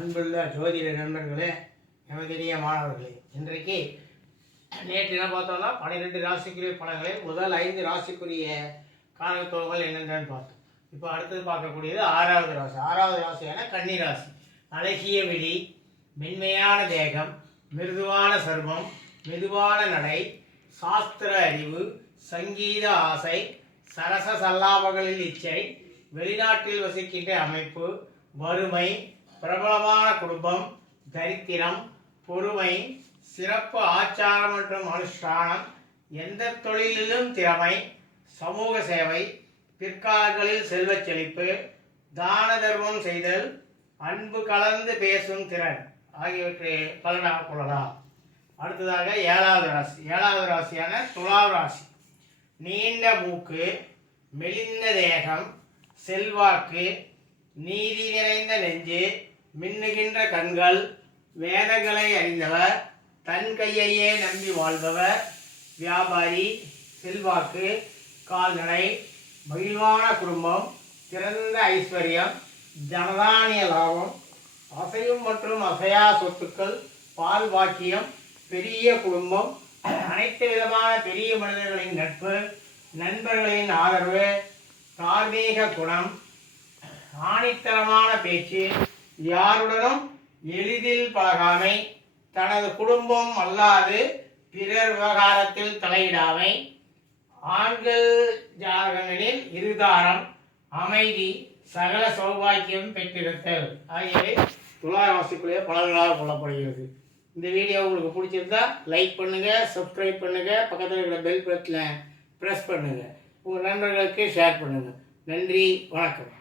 அன்புள்ள ஜோதிட நண்பர்களே நமதினிய மாணவர்களே இன்றைக்கு நேற்று என்ன பார்த்தோம்னா பன்னிரெண்டு ராசிக்குரிய பலன்களை முதல் ஐந்து ராசிக்குரிய காலத்துவங்கள் என்னென்னு பார்த்தோம். இப்போ அடுத்தது பார்க்கக்கூடியது ஆறாவது ராசி. ஆறாவது ராசியான கன்னி ராசி. அழகிய விழி மென்மையான தேகம் மிருதுவான சர்மம் மெதுவான நடை சாஸ்திர அறிவு சங்கீத ஆசை சரச சல்லாபங்களில் இச்சை வெளிநாட்டில் வசிக்கின்ற அமைப்பு வறுமை பிரபலமான குடும்பம் தரித்திரம் பொறுமை சிறப்பு ஆச்சாரம் மற்றும் அனுஷ்டானம் எந்த தொழிலிலும் திறமை சமூக சேவை பிற்காலங்களில் செல்வச் செழிப்பு தான தர்மம் செய்தல் அன்பு கலந்து பேசும் திறன் ஆகியவற்றை பலனாக கொள்ளலாம். அடுத்ததாக ஏழாவது ராசி. ஏழாவது ராசியான துலா ராசி. நீண்ட மூக்கு மெலிந்த தேகம் செல்வாக்கு நீதி நிறைந்த நெஞ்சு மின்னுகின்ற கண்கள் வேதங்களை அறிந்தவர் தன் கையையே நம்பி வாழ்பவர் வியாபாரி செல்வாக்கு கால்நடை மகிழ்வான குடும்பம் சிறந்த ஐஸ்வர்யம் ஜனதானிய லாபம் அசையும் மற்றும் அசையா சொத்துக்கள் பால் வாக்கியம் பெரிய குடும்பம் அனைத்து விதமான பெரிய மனிதர்களின் நட்பு நண்பர்களின் ஆதரவு தார்மீக குணம் ஆணித்தரமான பேச்சு யாருடனும் எளிதில் பழகாமை தனது குடும்பம் அல்லாது பிறர் விவகாரத்தில் தலையிடாமை ஆண்கள் ஜாதகங்களில் இருதாரம் அமைதி சகல சௌபாக்கியம் பெற்றிருத்தல். ஆகியவை துளாராசிக்குள்ளே பலன்களாக கொள்ளப்படுகிறது. இந்த வீடியோ உங்களுக்கு பிடிச்சிருந்தா லைக் பண்ணுங்க சப்ஸ்கிரைப் பண்ணுங்க பக்கத்தில் இருக்கிற பெல் பட்டனை ப்ரெஸ் பண்ணுங்க. உங்கள் நண்பர்களுக்கு ஷேர் பண்ணுங்க. நன்றி வணக்கம்.